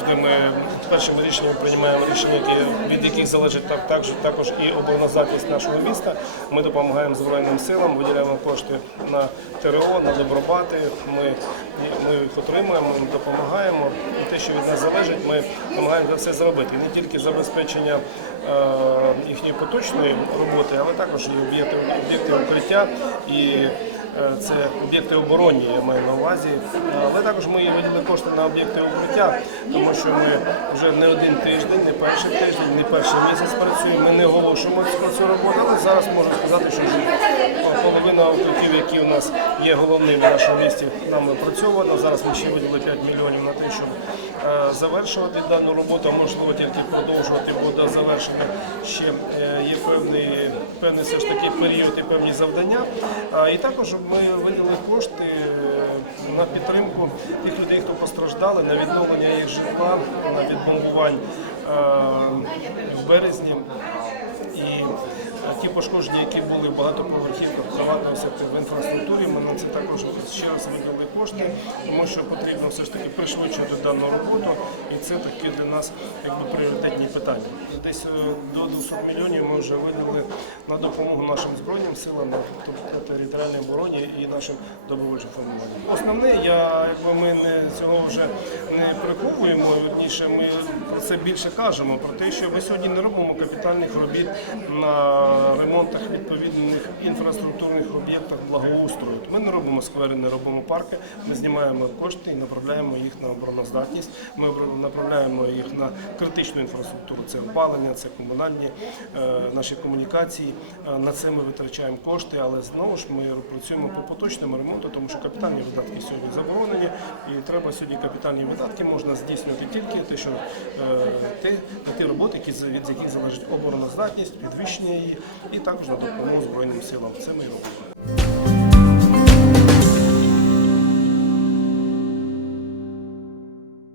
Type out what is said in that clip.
поки ми першим рішенням приймаємо рішення, від яких залежить так, також, також і обороноздатність нашого міста. Ми допомагаємо Збройним силам, виділяємо кошти на ТРО, на добробати. Ми, ми їх отримуємо, ми допомагаємо. І те, що від нас залежить, ми намагаємося все зробити. Не тільки забезпечення е, їхньої поточної роботи, але також і об'єкти, об'єкти укриття і Е, Це об'єкти оборонні, я маю на увазі. Але також ми виділили кошти на об'єкти укриття, тому що ми вже не один тиждень, не перший тиждень, не перший місяць працюємо. Ми не оголошуємо про цю роботу, але зараз можу сказати, що вже половина укриттів, які у нас є головними в нашому місті, нами опрацьовано. Зараз ми ще виділили 5 мільйонів на те, щоб е, завершувати дану роботу, а можливо тільки продовжувати, бо до завершення ще є певний, певний все ж таки період і певні завдання. І також ми виділили кошти е, на підтримку тих людей, хто постраждали, на відновлення їх житла, на відбомбувань е, в березні. І е, ті пошкодження, які були в багатоповерхівках приватного сектору в інфраструктурі, ми на це також ще раз виділили кошти, тому що потрібно все ж таки пришвидшувати дану роботу, і це такі для нас якби пріоритетні питання. Десь е, до 200 мільйонів ми вже виділили на допомогу нашим збройним силам, тобто територіальній обороні і нашим добровольчим формуванням. Основне, я якби ми не цього вже не приховуємо. Вірніше, ми про це більше кажемо про те, що ми сьогодні не робимо капітальних робіт на ремонтах відповідних інфраструктурних об'єктах благоустрою. Ми не робимо сквери, не робимо парки. Ми знімаємо кошти і направляємо їх на обороноздатність. Ми направляємо їх на критичну інфраструктуру. Це опалення, це комунальні е, наші комунікації. Е, На це ми витрачаємо кошти, але знову ж ми працюємо по поточному ремонту, тому що капітальні видатки сьогодні заборонені, і треба сьогодні капітальні видатки можна здійснювати тільки те, що е, на ті роботи, які від яких залежить обороноздатність, підвищення її, і також на допомогу збройним силам. Це ми робимо.